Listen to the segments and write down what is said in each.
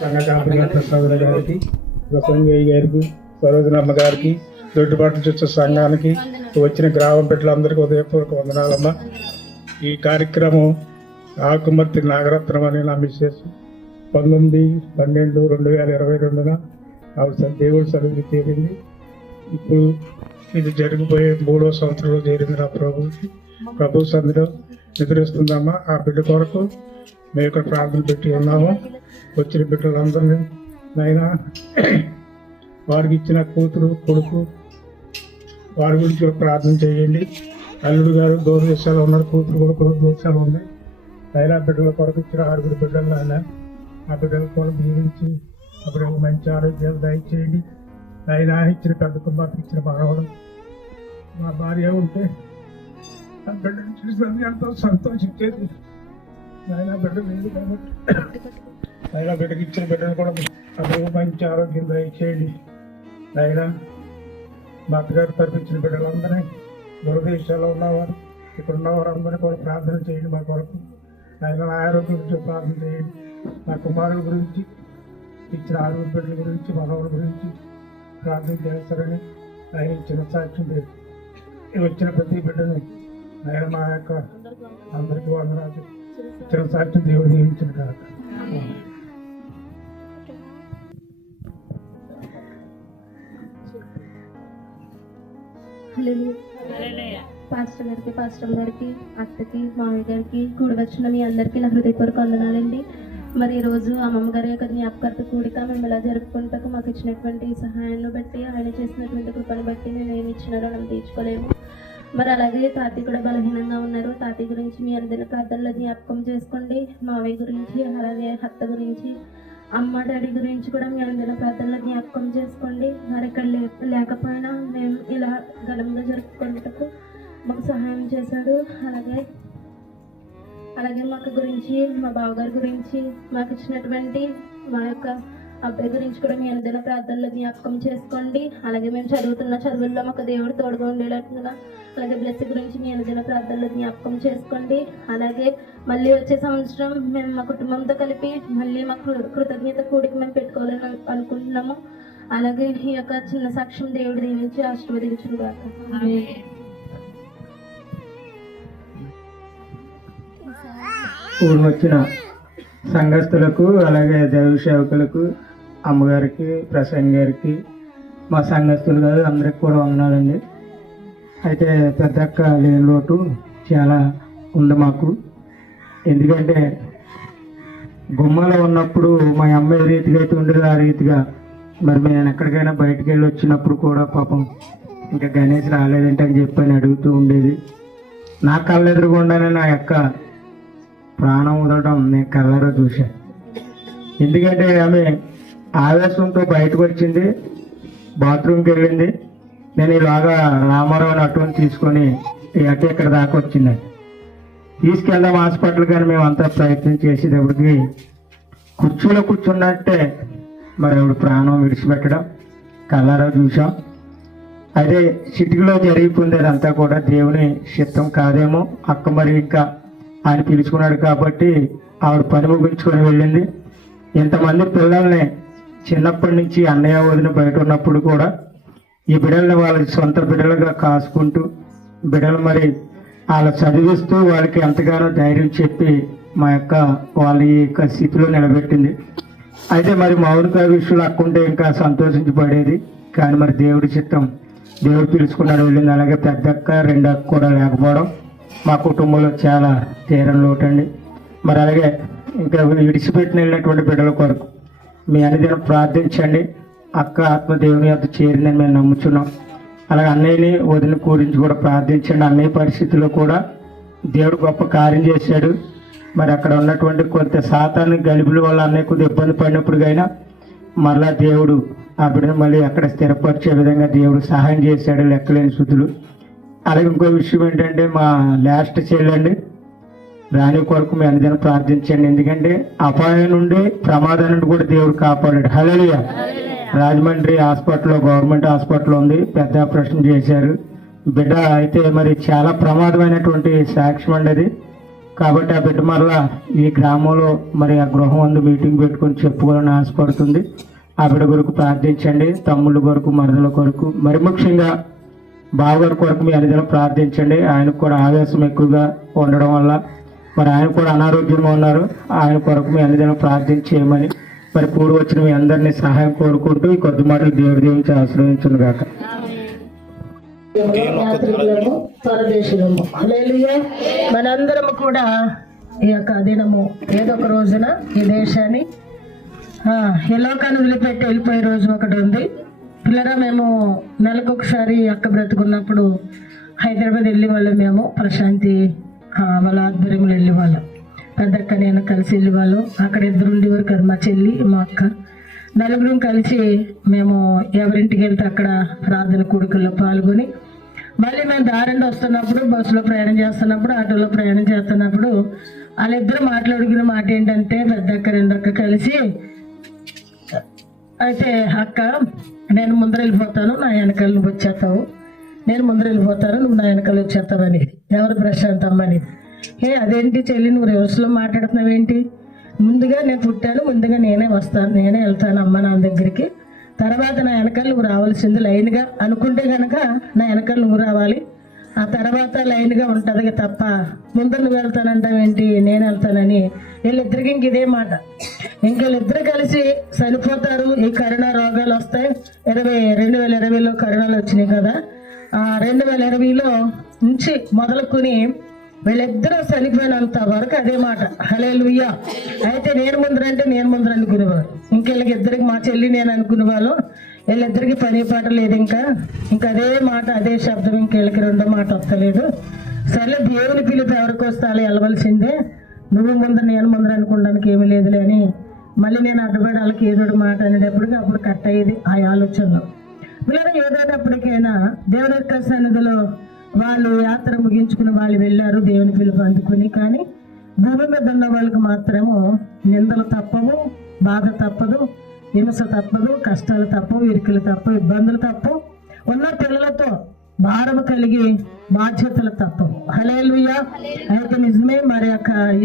సంఘకాంతి ప్రసాద్ గారికి, ప్రసంగయ్య గారికి, సరోజనమ్మ గారికి, దొడ్డుబాటు చుట్టూ సంఘానికి, వచ్చిన గ్రామ బిడ్డలందరికీ ఉదయపూర్వక వందనాలమ్మ. ఈ కార్యక్రమం ఆకుమర్తి నాగరత్నం అని నా మిస్సెస్ 19/12/2022 ఆవిడ దేవుడి సన్నిధికి చేరింది. ఇప్పుడు ఇది జరిగిపోయే 3వ సంవత్సరంలో చేరింది. నా ప్రభు సన్నిధిలో నిద్రిస్తుందమ్మా. ఆ బిడ్డ కొరకు మేము ఇక్కడ ప్రార్థన పెట్టి ఉన్నాము. వచ్చిన బిడ్డలందరినీ నైనా వారికి ఇచ్చిన కూతురు కొడుకు వారి గురించి ప్రార్థన చేయండి. అల్లుడు గారు దూర దేశాలు ఉన్నారు, కూతురు కూడా దూర దేశాలు ఉంది. అయినా బిడ్డల కొరకు ఇచ్చిన 6 బిడ్డలు ఆయన ఆ బిడ్డల కొరకు దీవించి ఆ బిడ్డలకు మంచి ఆరోగ్యాలు దయచేయండి. ఆయన ఇచ్చిన పెద్ద కుమార్తె ఇచ్చిన మనవడు మా భార్య ఉంటే ఆ బిడ్డను చూసినందుకు ఎంతో సంతోషించేది. ఆయన బిడ్డ లేదు కాబట్టి ఆయన బిడ్డకి ఇచ్చిన బిడ్డను కూడా ఆ బిడ్డకు మంచి ఆరోగ్యం దయచేయండి. ఆయన మా అత్తగారు తరపించిన బిడ్డలందరినీ దూరదేశాల్లో ఉన్నవారు ఇక్కడ ఉన్నవారు అందరినీ కూడా ప్రార్థన చేయండి. మా కొరకు ఆయన నా ఆరోగ్యం గురించి ప్రార్థన చేయండి. నా కుమారుల గురించి ఇచ్చిన 6 బిడ్డల గురించి మనవల గురించి ప్రార్థన చేస్తారని ఆయన ఇచ్చిన సాక్ష్యం వచ్చిన ప్రతి బిడ్డని ఆయన మా యొక్క అందరికీ వందనాలు ఇచ్చిన సాక్ష్యం దేవుడు దీవించిన కాక. పాస్టర్ గారికి, అత్తకి, మామయ్య గారికి, కూడి వచ్చిన మీ అందరికీ నా హృదయపూర్వక వందనాలండి. మరి ఈరోజు అమ్మమ్మ గారి యొక్క జ్ఞాపకార్థ కూడిక మేము ఇలా జరుపుకుంటాకు మాకు ఇచ్చినటువంటి సహాయాన్ని బట్టి, ఆయన చేసినటువంటి కృపను బట్టి మేము ఏమి ఇచ్చినారో మనం తీర్చుకోలేము. మరి అలాగే తాతయ్య కూడా బలహీనంగా ఉన్నారు. తాతయ్య గురించి మీ అందరి ప్రార్థనలో జ్ఞాపకం చేసుకోండి. మావయ్య గురించి, అలాగే అత్త గురించి, అమ్మ డాడీ గురించి కూడా మీ అందరి ప్రార్థనలో జ్ఞాపకం చేసుకోండి. మరి ఇక్కడ లేకపోయినా మేము ఇలా ఘనంగా జరుపుకుంటూ మాకు సహాయం చేశాడు. అలాగే మాకు గురించి, మా బావగారి గురించి, మాకు ఇచ్చినటువంటి మా యొక్క అబ్బాయి గురించి కూడా మీ అందరి ప్రార్థనలో జ్ఞాపకం చేసుకోండి. అలాగే మేము చదువుతున్న చదువుల్లో మాకు దేవుడు తోడుగా ఉండేలాగా అలాగే బ్లెస్ గురించి మీ అందరి ప్రార్థనలో జ్ఞాపకం చేసుకోండి. అలాగే మళ్ళీ వచ్చే సంవత్సరం మేము మా కుటుంబంతో కలిపి మళ్ళీ మాకు కృతజ్ఞత కూడిక మేము పెట్టుకోవాలని అనుకుంటున్నాము. అలాగే ఈ యొక్క చిన్న సాక్ష్యం దేవుడు దీవించి ఆశీర్వదించును గాక. ఊరు వచ్చిన సంఘస్థులకు, అలాగే దైవ సేవకులకు, అమ్మగారికి, ప్రసంగ గారికి, మా సంఘస్థులు గారు అందరికి కూడా వందనాలండి. అయితే పెద్దక్క లేని లోటు చాలా ఉంది మాకు. ఎందుకంటే గుమ్మలో ఉన్నప్పుడు మా అమ్మ ఏ రీతిగా అయితే ఉండేది ఆ రీతిగా మరి నేను ఎక్కడికైనా బయటికి వెళ్ళి వచ్చినప్పుడు కూడా పాపం ఇంకా గణేష్ రాలేదంటే అని చెప్పని అడుగుతూ ఉండేది. నా కళ్ళ ఎదురుగుండానే నా యొక్క ప్రాణం వదలడం నేను కళ్ళారా చూశాను. ఎందుకంటే ఆమె ఆవేశంతో బయటకు వచ్చింది, బాత్రూమ్కి వెళ్ళింది. నేను ఇలాగా రామారావు అని అటువంటి తీసుకొని అటు ఇక్కడ దాకా వచ్చిందండి. తీసుకెళ్దాం హాస్పిటల్, కానీ మేము అంతా ప్రయత్నం చేసేటప్పటికి కుర్చీలో కూర్చున్నట్టే మరి ఆవిడ ప్రాణం విడిచిపెట్టడం కళ్ళారా చూసాం. అదే సిటీలో జరిగిపోయింది. అదంతా కూడా దేవుని చిత్తం కాదేమో. అక్క మరి ఇంకా ఆయన పిలుచుకున్నాడు కాబట్టి ఆవిడ పని ముగించుకొని వెళ్ళింది. ఇంతమంది పిల్లల్ని చిన్నప్పటి నుంచి అన్నయ్య వదిన బయట ఉన్నప్పుడు కూడా ఈ బిడ్డల్ని వాళ్ళ సొంత బిడ్డలుగా కాసుకుంటూ బిడ్డలు మరి వాళ్ళ చదివిస్తూ వాళ్ళకి ఎంతగానో ధైర్యం చెప్పి మా యొక్క వాళ్ళ ఈ యొక్క స్థితిలో నిలబెట్టింది. అయితే మరి మౌనిక విషయంలో అక్కుంటే ఇంకా సంతోషించబడేది, కానీ మరి దేవుడి చిత్తం, దేవుడు పిలుచుకున్నాడు వెళ్ళింది. అలాగే పెద్దక్క, రెండక్క కూడా లేకపోవడం మా కుటుంబంలో చాలా తీరం లోటండి. మరి అలాగే ఇంకా విడిచిపెట్టిన వెళ్ళినటువంటి బిడ్డల కొరకు మీ అన్నిదినం ప్రార్థించండి. అక్క ఆత్మదేవుని యొక్క చేరిందని మేము నమ్ముచున్నాం. అలాగే అన్నయ్యని వదిన గురించి కూడా ప్రార్థించండి. అన్నయ్య పరిస్థితుల్లో కూడా దేవుడు గొప్ప కార్యం చేశాడు. మరి అక్కడ ఉన్నటువంటి కొంత సాతాను గలిబుల వల్ల అన్నయ్య కొద్దిగా ఇబ్బంది పడినప్పుడు అయినా మరలా దేవుడు ఆ బిడ్డను మళ్ళీ అక్కడ స్థిరపరిచే విధంగా దేవుడు సహాయం చేశాడు, లెక్కలేని శుద్ధులు. అలాగే ఇంకో విషయం ఏంటంటే మా లాస్ట్ చెల్లండి రాని కొరకు మీ అన్నిదినం ప్రార్థించండి. ఎందుకంటే అపాయం నుండి, ప్రమాదం నుండి కూడా దేవుడు కాపాడాడు. హల్లెలూయా. రాజమండ్రి హాస్పిటల్లో, గవర్నమెంట్ హాస్పిటల్ ఉంది, పెద్ద ఆపరేషన్ చేశారు. బిడ్డ అయితే మరి చాలా ప్రమాదమైనటువంటి సాక్ష్యం అండి అది. కాబట్టి ఆ బిడ్డ మరలా ఈ గ్రామంలో మరి ఆ గృహం ముందు మీటింగ్ పెట్టుకొని చెప్పుకోవాలని ఆశపడుతుంది. ఆ బిడ్డ కొరకు ప్రార్థించండి. తమ్ముళ్ళ కొరకు, మరదల కొరకు, మరి ముఖ్యంగా బావగారి కొరకు మీ అన్నిదినం ప్రార్థించండి. ఆయనకు కూడా ఆవేశం ఎక్కువగా ఉండడం వల్ల మరి ఆయన కూడా అనారోగ్యంగా ఉన్నారు. ఆయన కొరకు మీ అన్నిదినం ప్రార్థించేయమని మరి కూడి వచ్చిన మీ అందరినీ సహాయం కోరుకుంటూ ఈ కొద్ది మాటలు దేవుడికి ఆశ్రయించును గాక. యాత్రికులము, పరదేశులము. హల్లెలూయా. మనందరము కూడా ఈ యొక్క దినము ఏదో ఒక రోజున ఈ దేశాన్ని ఈ లోకాన్ని వదిలిపెట్టి వెళ్ళిపోయే రోజు ఒకటి ఉంది. పిల్లరా, మేము నెలకొకసారి అక్క బ్రతుకున్నప్పుడు హైదరాబాద్ వెళ్ళే వాళ్ళం. మేము ప్రశాంతి వాళ్ళ ఆధ్వర్యంలో వెళ్ళే వాళ్ళం. పెద్దక్క నేను కలిసి వెళ్ళే వాళ్ళం. అక్కడ ఇద్దరు ఉండేవారు కదా, మా చెల్లి మా అక్క. నలుగురం కలిసి మేము ఎవరింటికి వెళ్తే అక్కడ ప్రార్థన కూడికల్లో పాల్గొని మళ్ళీ మేము దారండి వస్తున్నప్పుడు, బస్సులో ప్రయాణం చేస్తున్నప్పుడు, ఆటోలో ప్రయాణం చేస్తున్నప్పుడు వాళ్ళిద్దరు మాట్లాడుకున్న మాట ఏంటంటే, పెద్దక్క రెండక్క కలిసి అయితే, అక్క నేను ముందర వెళ్ళిపోతాను, నా వెనకాల నువ్వు వచ్చేస్తావు, నేను ముందర వెళ్ళిపోతాను, నువ్వు నా వెనకాల వచ్చేస్తావు అనేది. ఎవరు ప్రశాంతమ్మ అనేది. అదేంటి చెల్లి, నువ్వు రివర్స్లో మాట్లాడుతున్నావేంటి? ముందుగా నేను పుట్టాను, ముందుగా నేనే వస్తాను, నేనే వెళ్తాను అమ్మ నా దగ్గరికి, తర్వాత నా వెనకాల నువ్వు రావాల్సింది లైన్గా అనుకుంటే కనుక నా వెనకాల నువ్వు రావాలి, ఆ తర్వాత లైన్గా ఉంటుంది తప్ప ముందు నువ్వు వెళ్తానంటావేంటి, నేను వెళ్తానని. వీళ్ళిద్దరికి ఇంక ఇదే మాట. ఇంక వీళ్ళిద్దరు కలిసి చనిపోతారు. ఈ కరోనా రోగాలు వస్తాయి. 2020లో కరోనాలు వచ్చినాయి కదా, 2020లో నుంచి మొదలుకొని వీళ్ళిద్దరూ చనిపోయినంత వరకు అదే మాట. హల్లెలూయా. అయితే నేను ముందరంటే నేను ముందర అనుకునేవారు. ఇంకెళ్ళకి ఇద్దరికి, మా చెల్లి నేను అనుకునేవాళ్ళు. వీళ్ళిద్దరికి పని పాట లేదు. ఇంకా అదే మాట, అదే శబ్దం. ఇంకెళ్ళకి రెండో మాట వస్తలేదు. సరే, దేవుని పిలుపు ఎవరికి వస్తాలో వెళ్ళవలసిందే, నువ్వు ముందర నేను ముందర అనుకోవడానికి ఏమీ లేదులే అని మళ్ళీ నేను అడ్డుపడి వాళ్ళకి ఏదో మాట అనేటప్పటికి అప్పుడు కట్ అయ్యేది ఆ ఆలోచనలో. పిల్లలు ఏదైనప్పటికైనా దేవుని యొక్క సన్నిధిలో వాళ్ళు యాత్ర ముగించుకుని వాళ్ళు వెళ్ళారు దేవుని పిలుపు అందుకుని. కానీ భూమి మీద ఉన్న వాళ్ళకి మాత్రము నిందలు తప్పవు, బాధ తప్పదు, హింస తప్పదు, కష్టాలు తప్పవు, ఇరుకులు తప్పవు, ఇబ్బందులు తప్పవు, ఉన్న పిల్లలతో భారం కలిగి బాధ్యతలు తప్పవు. హల్లెలూయా. అయితే నిజమే, మరి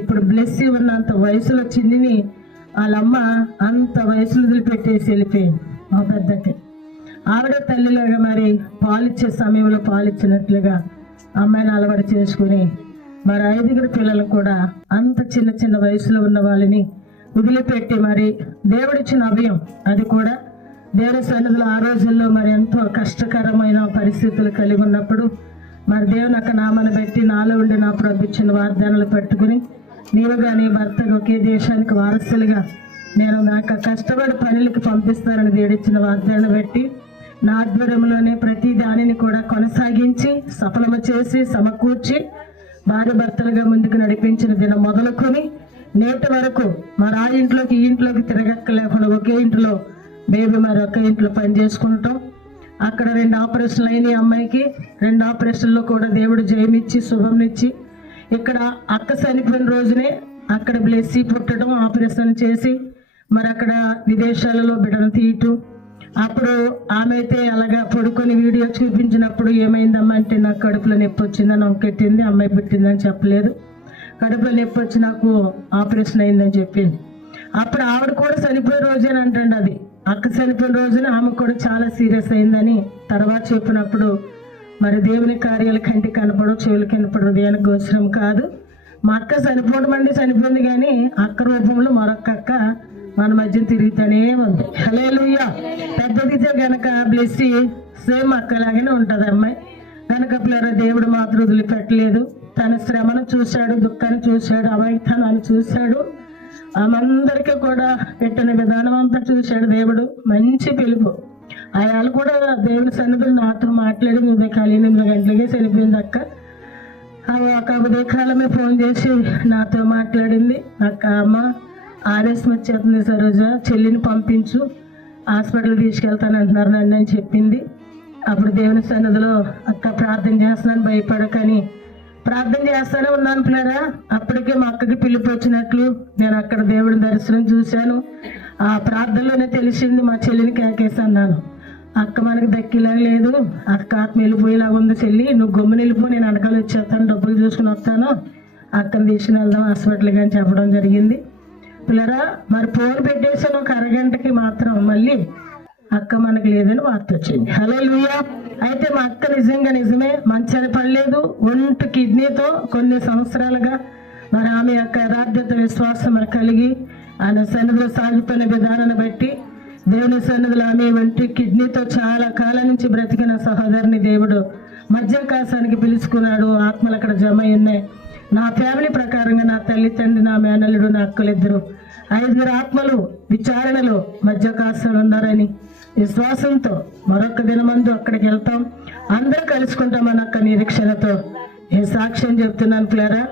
ఇప్పుడు బ్లెస్సీ ఉన్నంత వయసులో చిన్నిని వాళ్ళమ్మ అంత వయసులో వదిలిపెట్టేసి వెళ్ళిపోయింది. మా పెద్దకి ఆవిడ తల్లిలాగా మరి పాలిచ్చే సమయంలో పాలిచ్చినట్లుగా అమ్మాయిని అలవాటు చేసుకుని మరి 5 పిల్లలు కూడా అంత చిన్న వయసులో ఉన్న వాళ్ళని వదిలిపెట్టి మరి దేవుడిచ్చిన అభయం, అది కూడా దేవుడి సన్నిధిలో ఆ రోజుల్లో మరి ఎంతో కష్టకరమైన పరిస్థితులు కలిగి ఉన్నప్పుడు మరి దేవుని యొక్క నామాన్ని బట్టి నాలో ఉండి నా ప్రభు ఇచ్చిన వాగ్దానాలు పెట్టుకుని నీవుగా నీ భర్తగా ఒకే దేశానికి వారసులుగా నేను నాకు కష్టపడి పనులకి పంపిస్తానని దేవుడిచ్చిన వాగ్దానం పెట్టి నా ఆధ్వర్యంలోనే ప్రతి దానిని కూడా కొనసాగించి సఫలము చేసి సమకూర్చి భార్య భర్తలుగా ముందుకు నడిపించిన దినం మొదలుకొని నేటి వరకు మరి ఆ ఇంట్లోకి ఈ ఇంట్లోకి తిరగక్కలేకుండా ఒకే ఇంట్లో బేబీ మరి ఒకే ఇంట్లో పని చేసుకుంటాం. అక్కడ 2 ఆపరేషన్లు అయినాయి అమ్మాయికి. 2 ఆపరేషన్లో కూడా దేవుడు జయమిచ్చి శుభంనిచ్చి ఇక్కడ అక్క చనిపోయిన రోజునే అక్కడ బ్లెస్సీ పుట్టడం, ఆపరేషన్ చేసి మరి అక్కడ విదేశాలలో బిడ్డను తీయటం. అప్పుడు ఆమె అయితే అలాగా పడుకొని వీడియో చూపించినప్పుడు ఏమైందమ్మా అంటే, నాకు కడుపులో నొప్పి వచ్చిందని ఒంకెట్టింది, అమ్మాయి పుట్టిందని చెప్పలేదు. కడుపులో నొప్పి వచ్చి నాకు ఆపరేషన్ అయిందని చెప్పింది. అప్పుడు ఆవిడ కూడా చనిపోయిన రోజేని అంటండి. అది అక్క చనిపోయిన రోజున ఆమె కూడా చాలా సీరియస్ అయిందని తర్వాత చెప్పినప్పుడు మరి దేవుని కార్యాలు కంటికి కనపడవు, చెవులు కనపడవు, దేనికి గోచరం కాదు. మా అక్క చనిపోవడం అంటే చనిపోయింది, కానీ అక్క రూపంలో మరొక అక్క మన మధ్య తిరుగుతూనే ఉంది. హల్లెలూయా. పెద్దదితే గనక బ్లెస్సీ సేమ్ అక్కలాగానే ఉంటుంది అమ్మాయి. కనుక పిల్లరా, దేవుడు మాత్రం వదిలిపెట్టలేదు. తన శ్రమను చూశాడు, దుఃఖాన్ని చూశాడు, అమాయకతనాన్ని చూశాడు, ఆమందరికీ కూడా పెట్టిన విధానం అంతా చూశాడు దేవుడు. మంచి పిలుపు. ఆయన కూడా దేవుడి సన్నిధిలో నాతో మాట్లాడి 8 గంటలకే చనిపోయింది అక్క. ఒక ఉదయకాలమే ఫోన్ చేసి నాతో మాట్లాడింది. అక్క, అమ్మ ఆర్ఎస్ వచ్చేస్తుంది సరోజ, చెల్లిని పంపించు, హాస్పిటల్ తీసుకెళ్తాను అంటున్నారు నన్ను అని చెప్పింది. అప్పుడు దేవుని సన్నిధిలో అక్క ప్రార్థన చేస్తున్నాను, భయపడకని ప్రార్థన చేస్తానే ఉన్నాను పిల్లరా. అప్పటికే మా అక్కకి పిలుపు వచ్చినట్లు నేను అక్కడ దేవుడి దర్శనం చూశాను. ఆ ప్రార్థనలోనే తెలిసింది. మా చెల్లిని కేకేసన్నాను, అక్క మనకు దక్కిలా లేదు, అక్క ఆత్మ వెళ్ళిపోయేలాగా ఉంది చెల్లి, నువ్వు గమ్మున వెళ్ళిపో, నేను వెనకాల వచ్చేస్తాను, డబ్బులు చూసుకుని వస్తాను అక్కని తీసుకుని వెళ్దాం హాస్పిటల్కి అని చెప్పడం జరిగింది. పిల్లరా మరి ఫోన్ పెట్టేసాను ఒక అరగంటకి మాత్రం మళ్ళీ అక్క మనకి లేదని వార్త వచ్చింది. హల్లెలూయా. అయితే మా అక్క నిజమే మంచాన్ని పడలేదు. ఒంటి కిడ్నీతో కొన్ని సంవత్సరాలుగా మరి ఆమె యొక్క యథార్థత విశ్వాసం కలిగి ఆయన సన్నిధిలో సాగుతున్న విధానాన్ని బట్టి దేవుని సన్నిధిలో ఆమె ఒంటి కిడ్నీతో చాలా కాలం నుంచి బ్రతికిన సహోదరిని దేవుడు మధ్యాకాశానికి పిలుచుకున్నాడు. ఆత్మలు అక్కడ జమ ఉన్నాయి. నా ఫ్యామిలీ ప్రకారంగా నా తల్లి తండ్రి, నా మేనల్లుడు, నా అక్కలిద్దరు 5 ఆత్మలు విచారణలో మధ్యాకాశాలు ఉన్నారని విశ్వాసంతో మరొక దినమందు అక్కడికి వెళ్తాం, అందరూ కలుసుకుంటామని అక్క నిరీక్షణతో ఈ సాక్ష్యం చెప్తున్నాను పిల్లరా.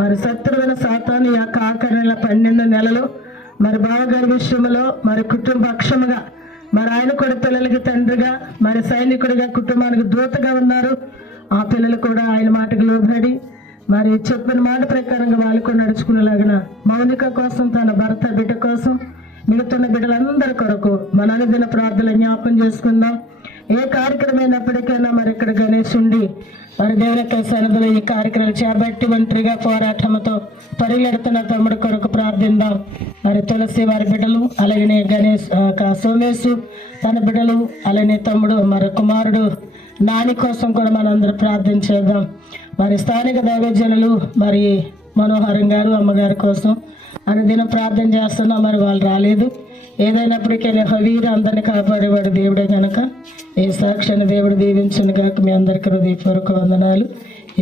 మరి శత్రువుల సాతాను యొక్క ఆఖరి నెల 12 నెలలు మరి బావగారి విషయంలో మరి కుటుంబపక్షముగా మరి ఆయన కూడా పిల్లలకి తండ్రిగా మరి సైనికుడిగా కుటుంబానికి దూతగా ఉన్నారు. ఆ పిల్లలు కూడా ఆయన మాటకు లోబడి మరి చెప్పిన మాట ప్రకారంగా వాళ్ళు కూడా నడుచుకునేలాగిన మౌనిక కోసం, తన భర్త బిడ్డ కోసం, మిగుతున్న బిడ్డలందరి కొరకు మన అనుదిన ప్రార్థనలు జ్ఞాపకం చేసుకుందాం. ఏ కార్యక్రమం అయినప్పటికైనా మరి ఇక్కడ గణేష్ ఉండి మరి దేవుని సన్నిధిలో ఈ కార్యక్రమాలు చేపట్టి ఒంటరిగా పోరాటంతో పరిగెడుతున్న తమ్ముడు కొరకు ప్రార్థిద్దాం. మరి తులసి వారి బిడ్డలు, అలాగనే గణేష్ సోమేశు తన బిడ్డలు, అలానే తమ్ముడు మరి కుమారుడు నాని కోసం కూడా మనందరూ ప్రార్థన చేద్దాం. మరి స్థానిక దైవజనులు మరి మనోహరం గారు అమ్మగారి కోసం అనుదినం ప్రార్థన చేస్తున్నాం. మరి వాళ్ళు రాలేదు. ఏదైనప్పటికీ వీరు అందరిని కాపాడేవాడు దేవుడే కనుక ఈ సాక్షిని దేవుడు దీవించను గాక. మీ అందరికీ హృదయపూర్వక వందనాలు.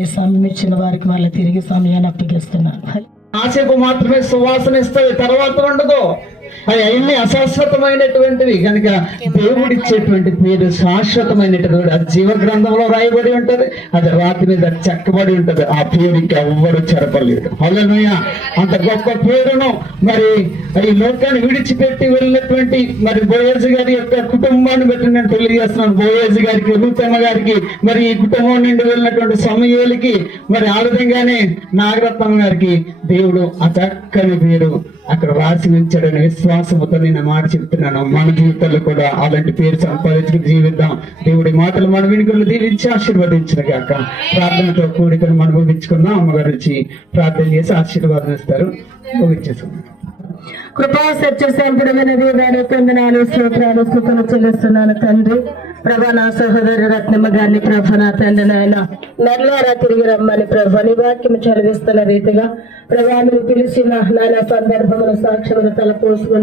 ఈ సమయం ఇచ్చిన వారికి మళ్ళీ తిరిగి సమయాన్ని అప్పగిస్తున్నాను. ఆశకు మాత్రమే సువాసన ఇస్తాయి, తర్వాత ఉండదు. అది అన్ని అశాశ్వతమైనటువంటివి కనుక దేవుడిచ్చేటువంటి పేరు శాశ్వతమైనటువంటి, అది జీవ గ్రంథంలో రాయబడి ఉంటది, అది రాతి మీద చెక్కబడి ఉంటది. ఆ పేరు ఇంకా ఎవ్వరు చెరపలేడు. హల్లెలూయా. అంత గొప్ప పేరును మరి ఈ లోకాన్ని విడిచిపెట్టి వెళ్ళినటువంటి మరి బోయేజు గారి యొక్క కుటుంబాన్ని బట్టి నేను తెలియజేస్తున్నాను. బోయేజు గారికి, రూతమ్మ గారికి, మరి ఈ కుటుంబం నుండి వెళ్ళినటువంటి సమయాలకి మరి ఆ విధంగానే నాగరత్నం గారికి దేవుడు ఆ చక్కని పేరు అక్కడ రాసి ఉంచాడని విశ్వాసముతో నేను మాట చెప్తున్నాను. మన జీవితాల్లో కూడా అలాంటి పేరు సంపాదించుకుని జీవిద్దాం. దేవుడి మాటలు మన వినుకులు దీవించి ఆశీర్వదించిన గాక. ప్రార్థనతో కూడికను మనం ముగించుకున్నాం. అమ్మగారు వచ్చి ప్రార్థన చేసి ఆశీర్వాదం ఇస్తారు. ముగించేసుకున్నాం. కృపా సత్య సంపూర్ణమైన దేవాలయ కొందనాలు స్తోత్రాలు స్తుతులు చెల్లిస్తున్నాను తండ్రి. ప్రభా నా సహోదరి రత్నమ్మ గారిని ప్రభ నా తండ్రి నాయన నర్లారా తిరిగి రమ్మని ప్రభ నీ వాక్యం చదివిస్తున్న రీతిగా ప్రభా మీరు పిలిచిన నాయన సందర్భములు సాక్ష్యములు తలపోసుకొని